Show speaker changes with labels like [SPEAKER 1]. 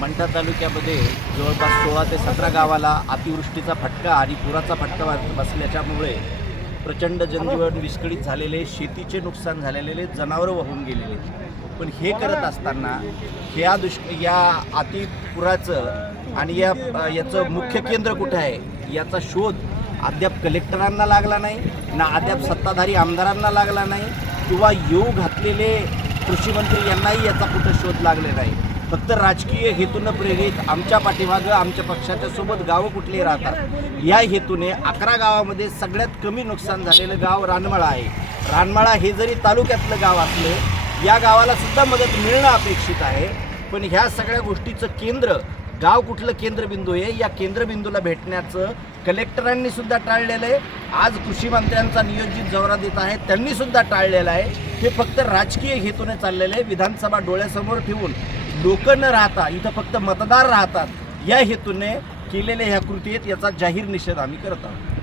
[SPEAKER 1] मंठा तालुक्यामध्ये जवळपास सोळा ते सतरा गावाला अतिवृष्टीचा फटका आणि पुराचा फटका बसल्याच्यामुळे प्रचंड जनजीवन विस्कळीत झालेले शेतीचे नुकसान झालेले जनावरं वाहून गेलेले. पण हे करत असताना ह्या दुष्क या अतिपुराचं आणि या याचं मुख्य केंद्र कुठं आहे? याचा शोध अद्याप कलेक्टरांना लागला नाही ना अद्याप सत्ताधारी आमदारांना लागला नाही किंवा येऊ घातलेले कृषीमंत्री यांनाही याचा कुठं शोध लागले नाही. फक्त राजकीय हेतूनं प्रेरित आमच्या पाठीमागं आमच्या पक्षाच्या सोबत गावं कुठली राहतात? या हेतूने अकरा गावामध्ये सगळ्यात कमी नुकसान झालेलं गाव रानमाळा आहे. रानमाळा हे जरी तालुक्यातलं गाव असलं या गावाला सुद्धा मदत मिळणं अपेक्षित आहे. पण ह्या सगळ्या गोष्टीचं केंद्र गाव कुठलं केंद्रबिंदू आहे या केंद्रबिंदूला भेटण्याचं कलेक्टरांनी सुद्धा टाळलेलं आहे. आज कृषी मंत्र्यांचा नियोजित जोरा देत आहे त्यांनी सुद्धा टाळलेलं आहे. हे फक्त राजकीय हेतूने चाललेलं आहे. विधानसभा डोळ्यासमोर ठेवून लोक न राहता इथं फक्त मतदार राहतात. या हेतूने केलेल्या ह्या कृती आहेत याचा जाहीर निषेध आम्ही करत आहोत.